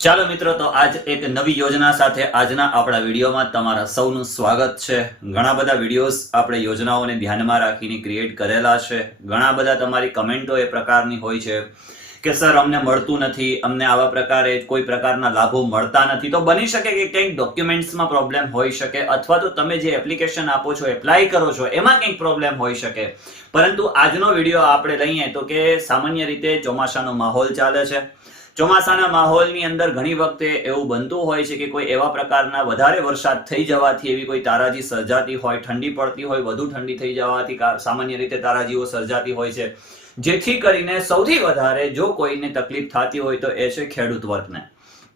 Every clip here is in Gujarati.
ચાલો મિત્રો, તો આજ એક નવી યોજના સાથે આજના આપણા વિડીયોમાં તમારા સૌનું સ્વાગત છે. ઘણા બધા વિડીયોઝ આપણે યોજનાઓને ધ્યાનમાં રાખીને ક્રિએટ કરેલા છે. ઘણા બધા તમારી કમેન્ટો એ પ્રકારની હોય છે કે, સર, અમને મળતું નથી, અમને આવા પ્રકારે કોઈ પ્રકારના લાભો મળતા નથી. તો બની શકે કે કંઈક ડોક્યુમેન્ટ્સમાં પ્રોબ્લેમ હોઈ શકે અથવા તો તમે જે એપ્લિકેશન આપો છો એપ્લાય કરો છો, એમાં કંઈક પ્રોબ્લેમ હોઈ શકે. પરંતુ આજનો વીડિયો આપણે લઈએ તો કે સામાન્ય રીતે ચોમાસાનો માહોલ ચાલે છે. ચોમાસાના માહોલની અંદર ઘણી વખતે એવું બનતું હોય છે કે કોઈ એવા પ્રકારના વધારે વરસાદ થઈ જવાથી એવી કોઈ તારાજી સર્જાતી હોય, ઠંડી પડતી હોય, વધુ ઠંડી થઈ જવાથી સામાન્ય રીતે તારાજીઓ સર્જાતી હોય છે. જેથી કરીને સૌથી વધારે જો કોઈને તકલીફ થતી હોય તો એ છે ખેડૂત વર્ગને.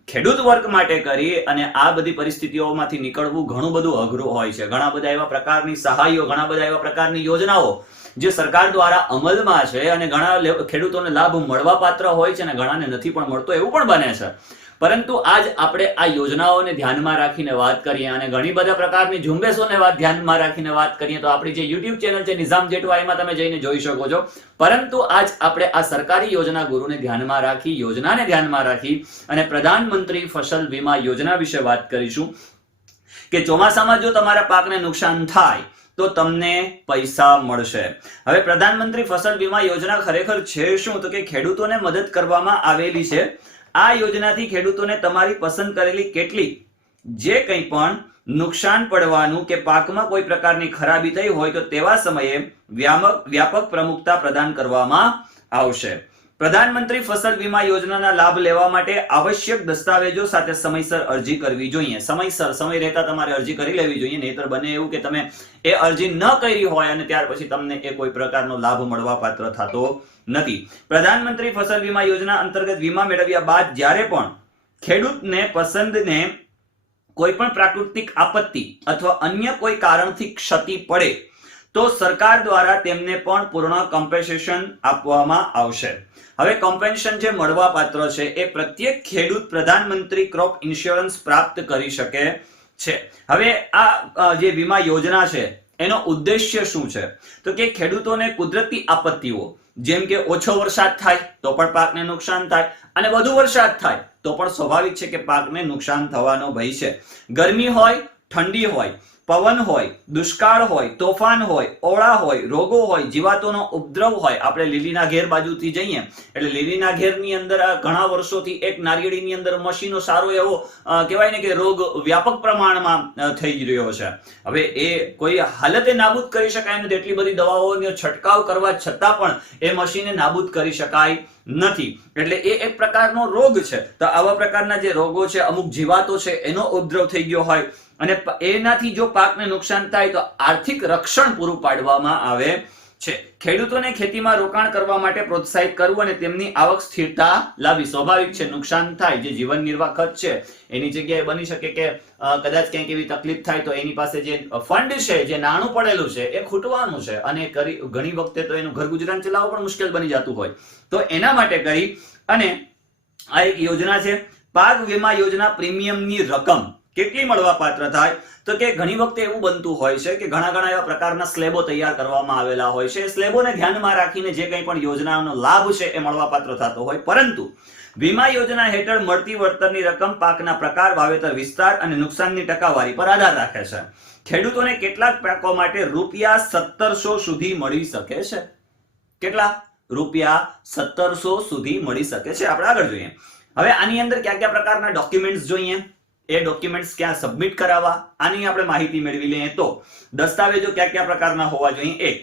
ખેડૂત વર્ગ માટે કરી અને આ બધી પરિસ્થિતિઓમાંથી નીકળવું ઘણું બધું અઘરું હોય છે. ઘણા બધા એવા પ્રકારની સહાયો, ઘણા બધા એવા પ્રકારની યોજનાઓ જે સરકાર દ્વારા અમલમાં છે અને ઘણા ખેડૂતોને લાભ મળવા પાત્ર હોય છે અને ઘણાને નથી પણ મળતો એવું પણ બને છે. પરંતુ આજ આપણે આ યોજનાઓને ધ્યાનમાં રાખીને વાત કરીએ અને ઘણી બધા પ્રકારની ઝુંબેશોને વાત ધ્યાનમાં રાખીને વાત કરીએ તો આપણી જે યુટ્યુબ ચેનલ છે નિઝામ જેટવા એમાં તમે જઈને જોઈ શકો છો. પરંતુ આજ આપણે આ સરકારી યોજના ગુરુને ધ્યાનમાં રાખી, યોજનાને ધ્યાનમાં રાખી અને પ્રધાનમંત્રી ફસલ વીમા યોજના વિશે વાત કરીશું કે ચોમાસામાં જો તમારા પાકને નુકસાન થાય તો તમને પૈસા મળશે. હવે પ્રધાનમંત્રી ફસલ વીમા યોજના ખરેખર છે શું? તો કે ખેડૂતોને મદદ કરવામાં આવેલી છે. આ યોજનાથી ખેડૂતોને તમારી પસંદ કરેલી કેટલી? જે કંઈ પણ નુકસાન પડવાનું કે પાકમાં કોઈ પ્રકારની ખરાબી થઈ હોય તો તેવા સમયે વ્યામક, વ્યાપક પ્રમુખતા પ્રદાન કરવામાં આવશે. પ્રધાનમંત્રી ફસલ વીમા યોજનાના લાભ લેવા માટે આવશ્યક દસ્તાવેજો સાથે સમયસર અરજી કરવી જોઈએ. સમયસર, સમય રહેતા તમારે અરજી કરી લેવી જોઈએ, નહીતર બને એવું કે તમે એ અરજી ન કરી હોય અને ત્યાર પછી તમને એ કોઈ પ્રકારનો લાભ મળવા પાત્ર થતો નથી. પ્રધાનમંત્રી ફસલ વીમા યોજના અંતર્ગત વીમા મેળવ્યા બાદ જ્યારે પણ ખેડૂતને પસંદને કોઈ પણ પ્રાકૃતિક આપત્તિ અથવા અન્ય કોઈ કારણથી ક્ષતિ પડે તો સરકાર દ્વારા તેમને પણ પૂર્ણ કોમ્પેન્સેશન આપવામાં આવશે. હવે કોમ્પેન્સેશન જે મળવા પાત્ર છે એ પ્રત્યેક ખેડૂત પ્રધાનમંત્રી ક્રોપ ઇન્સ્યોરન્સ પ્રાપ્ત કરી શકે છે. હવે આ જે વીમા યોજના છે, એનો ઉદ્દેશ્ય શું છે? તો કે ખેડૂતોને કુદરતી આપત્તિઓ, જેમ કે ઓછો વરસાદ થાય તો પણ પાકને નુકસાન થાય અને વધુ વરસાદ થાય તો પણ સ્વાભાવિક છે કે પાકને નુકસાન થવાનો ભય છે. ગરમી હોય, ઠંડી હોય પવન હોય, દુષ્કાળ હોય, તોફાન હોય, ઓળા હોય, રોગો હોય, જીવાતોનો ઉપદ્રવ હોય, આપણે લીલીના ઘેર બાજુથી જઈએ, એટલે લીલીના ઘેરની અંદર ઘણા વર્ષોથી એક નારિયેળીની અંદર મશીનો સારો એવો કહેવાય ને કે રોગ વ્યાપક પ્રમાણમાં થઈ રહ્યો છે. હવે એ કોઈ હાલતે નાબૂદ કરી શકાય નથી એટલી બધી દવાઓનો છંટકાવ કરવા છતાં પણ એ મશીને નાબૂદ કરી શકાય નથી. એટલે એ એક પ્રકારનો રોગ છે. તો આવા પ્રકારના જે રોગો છે, અમુક જીવાતો છે, એનો ઉપદ્રવ થઈ ગયો હોય અને એનાથી જો પાકને નુકસાન થાય તો આર્થિક રક્ષણ પૂરું પાડવામાં આવે. છે. ખેડૂતોને ખેતીમાં રોકાણ કરવા માટે પ્રોત્સાહિત કરવું અને તેમની આવક સ્થિરતા લાવવી સ્વાભાવિક છે. નુકસાન થાય, જે જીવન નિર્વાહ ખર્ચ છે, એની જગ્યાએ બની શકે કે કદાચ ક્યાંક એવી તકલીફ થાય તો એની પાસે જે ફંડ છે, જે નાણું પડેલું છે, એ ખૂટવાનું છે અને કરી, ઘણી વખતે તો એનું ઘર ગુજરાન ચલાવવું પણ મુશ્કેલ બની જતું હોય. તો એના માટે કરી અને આ એક યોજના છે. પાક વીમા યોજના પ્રીમિયમની રકમ. કેટલી મળવા પાત્ર થાય? તો કે ઘણી વખતે એવું બનતું હોય છે કે ઘણા ઘણા એવા પ્રકારના સ્લેબો તૈયાર કરવામાં આવેલા હોય છે. સ્લેબોને ધ્યાનમાં રાખીને જે કંઈ પણ યોજનાનો લાભ છે એ મળવાપાત્ર થતો હોય. પરંતુ વીમા યોજના હેઠળ મળતી વળતરની રકમ પાકના પ્રકાર, વાવેતર વિસ્તાર અને નુકસાનની ટકાવારી પર આધાર રાખે છે. ખેડૂતોને કેટલાક પાકો માટે રૂપિયા સત્તરસો સુધી મળી શકે છે. કેટલા? રૂપિયા સત્તરસો સુધી મળી શકે છે. આપણે આગળ જોઈએ. હવે આની અંદર કયા કયા પ્રકારના ડોક્યુમેન્ટ્સ જોઈએ? એ ડોક્યુમેન્ટ્સ ક્યાં સબમિટ કરાવવા, આની આપણે માહિતી મેળવી લઈએ તો દસ્તાવેજો કયા કયા પ્રકારના હોવા જોઈએ એક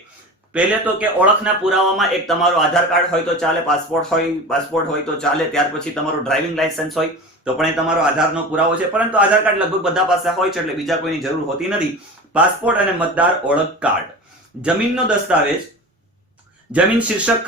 પહેલે તો કે ઓળખના પુરાવામાં એક તમારો આધાર કાર્ડ હોય તો ચાલે, પાસપોર્ટ હોય પાસપોર્ટ હોય તો ચાલે, ત્યાર પછી તમારો ડ્રાઇવિંગ લાયસન્સ હોય તો પણ એ તમારો આધારનો પુરાવો છે, પરંતુ આધાર કાર્ડ લગભગ બધા પાસે હોય છે એટલે બીજા કોઈની જરૂર હોતી નથી. પાસપોર્ટ અને મતદાર ઓળખ કાર્ડ. જમીનનો દસ્તાવેજ. જમીન શીર્ષક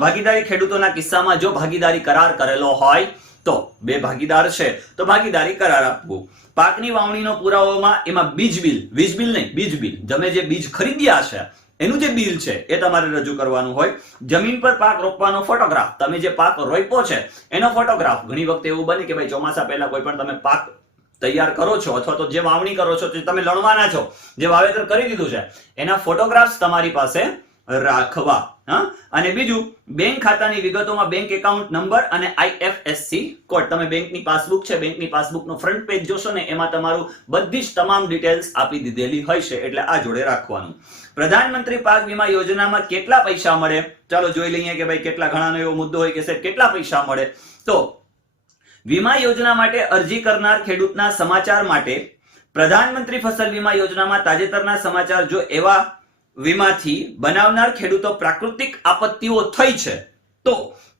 ભાગીદારી ખેડૂતોના કિસ્સામાં જો ભાગીદારી કરાર કરેલો હોય તો બે ભાગીદાર છે, તો ભાગીદારી કરાર આપવું. પાકની વાવણીનો પુરાવામાં એમાં બીજ બિલ, વીજ બિલ નહીં, બીજ બિલ. તમે જે બીજ ખરીદ્યા છે, એનું જે બિલ છે, એ તમારે રજૂ કરવાનું હોય. જમીન પર પાક રોપવાનો ફોટોગ્રાફ. તમે જે પાક રોપ્યો છે, એનો ફોટોગ્રાફ. ઘણી વખતે એવું બને કે ભાઈ, ચોમાસા પહેલા કોઈ પણ તમે પાક તૈયાર કરો છો, અથવા તો જે વાવણી કરો છો, તે તમે લણવાના છો, જે વાવેતર કરી દીધું છે, એના ફોટોગ્રાફ્સ તમારી પાસે રાખવા. હા? અને બીજું, બેંક ખાતાની વિગતોમાં બેંક એકાઉન્ટ નંબર અને આઈએફએસસી કોડ તમે બેંકની પાસબુક છે, બેંકની પાસબુકનો ફ્રન્ટ પેજ જોશો ને, એમાં તમારું બધી જ તમામ ડિટેલ્સ આપી દીધેલી હોય છે. એટલે આ જોડે રાખવાનું. પ્રધાનમંત્રી પાક વીમા યોજનામાં કેટલા પૈસા મળે? ચાલો જોઈ લઈએ કે ભાઈ કેટલા ઘણાનો એવો મુદ્દો હોય કે સાહેબ, કેટલા પૈસા મળે? તો, વીમા યોજના માટે અરજી કરનાર ખેડૂતના સમાચાર માટે પ્રધાનમંત્રી ફસલ વીમા યોજનામાં તાજેતરના સમાચાર જો એવા વીમાથી બનાવનાર ખેડૂતો પ્રાકૃતિક આપત્તિઓ થઈ છે, તો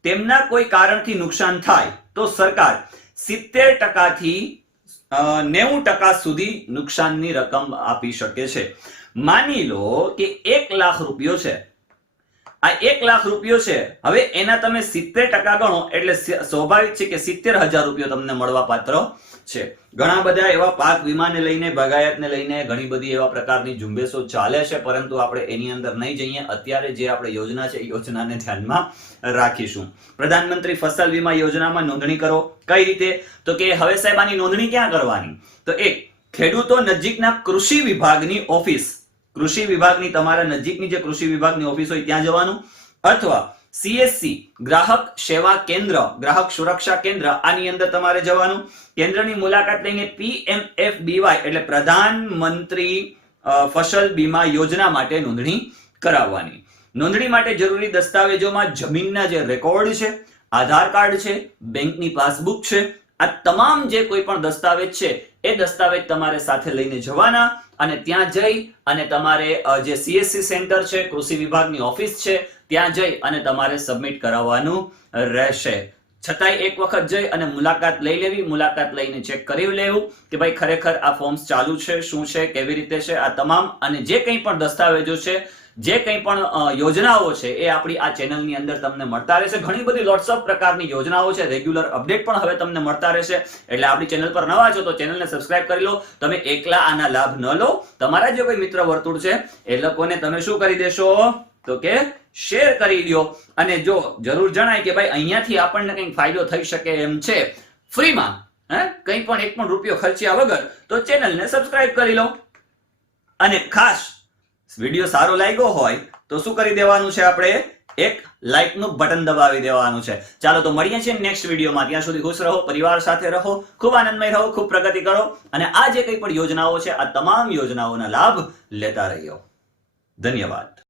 તેમના કોઈ કારણથી નુકસાન થાય, તો સરકાર સિત્તેર ટકાથી નેવું ટકા સુધી નુકસાનની રકમ આપી શકે છે. માની લો કે એક લાખ રૂપિયો છે આ એક લાખ રૂપિયો છે. હવે એના તમે સિત્તેર ટકા ગણો એટલે સ્વાભાવિક છે કે સિત્તેર હજાર રૂપિયો તમને મળવા પાત્ર છે. ઘણા બધા એવા પાક વીમાને લઈને ભગાયતને લઈને ઘણી બધી એવા પ્રકારની ઝુંબેશો ચાલે છે, પરંતુ આપણે એની અંદર નહીં જઈએ. અત્યારે જે આપણે યોજના છે યોજનાને ધ્યાનમાં રાખીશું. પ્રધાનમંત્રી ફસલ વીમા યોજનામાં નોંધણી કરો. કઈ રીતે? તો કે હવે સાહેબ, આની નોંધણી ક્યાં કરવાની? તો એક ખેડૂતો નજીકના કૃષિ વિભાગની ઓફિસ કૃષિ વિભાગની તમારા નજીકની જે કૃષિ વિભાગની ઓફિસ હોય ત્યાં જવાનું. અથવા સીએસસી ગ્રાહક સેવા કેન્દ્ર, ગ્રાહક સુરક્ષા કેન્દ્ર, આની અંદર તમારે જવાનું. કેન્દ્રની મુલાકાત લઈને પીએમએફબીવાય એટલે પ્રધાનમંત્રી ફસલ બીમા યોજના માટે નોંધણી કરાવવાની. નોંધણી માટે જરૂરી દસ્તાવેજોમાં જમીનના જે રેકોર્ડ છે, આધાર કાર્ડ છે, બેંકની પાસબુક છે, આ તમામ જે કોઈ પણ દસ્તાવેજ છે, એ દસ્તાવેજ તમારે સાથે લઈને જવાના. અને ત્યાં જઈ અને તમારે જે સીએસસી સેન્ટર છે, કૃષિ વિભાગની ઓફિસ છે, ત્યાં જઈ અને તમારે સબમિટ કરાવવાનું રહેશે. છતાંય એક વખત જઈ અને મુલાકાત લઈ લેવી, મુલાકાત લઈને ચેક કરી લેવું કે ભાઈ ખરેખર આ ફોર્મ્સ ચાલુ છે, શું છે, કેવી રીતે છે, આ તમામ અને જે કંઈ પણ દસ્તાવેજો છે જે કંઈ પણ યોજનાઓ છે એ આપણી આ ચેનલની અંદર તમને મળતા રહેશે. ઘણી બધી લોટ્સ ઓફ પ્રકારની યોજનાઓ છે. રેગ્યુલર અપડેટ પણ હવે તમને મળતા રહેશે. એટલે આપણી ચેનલ પર નવા છો તો ચેનલને સબસ્ક્રાઇબ કરી લો. તમે એકલા આના લાભ ન લો. તમારા જે કોઈ મિત્ર વર્તુળ છે, એ લોકોને તમે શું કરી દેશો? તો કે શેર કરી લ્યો અને જો જરૂર જણાય કે ભાઈ અહીંયાથી આપણને કંઈક ફાયદો થઈ શકે એમ છે, ફ્રીમાં, હે, કંઈ પણ એક પણ રૂપિયો ખર્ચ્યા વગર, તો ચેનલને સબસ્ક્રાઇબ કરી લો. અને ખાસ વીડિયો સારો લાગ્યો હોય તો શું કરી દેવાનું છે આપણે? એક લાઇકનું બટન દબાવી દેવાનું છે. ચાલો તો મળીએ છીએ નેક્સ્ટ વિડીયોમાં ત્યાં સુધી ખુશ રહો, પરિવાર સાથે રહો, ખૂબ આનંદમય રહો, ખૂબ પ્રગતિ કરો અને આ જે કંઈ પણ યોજનાઓ છે, આ તમામ યોજનાઓના લાભ લેતા રહ્યો ધન્યવાદ.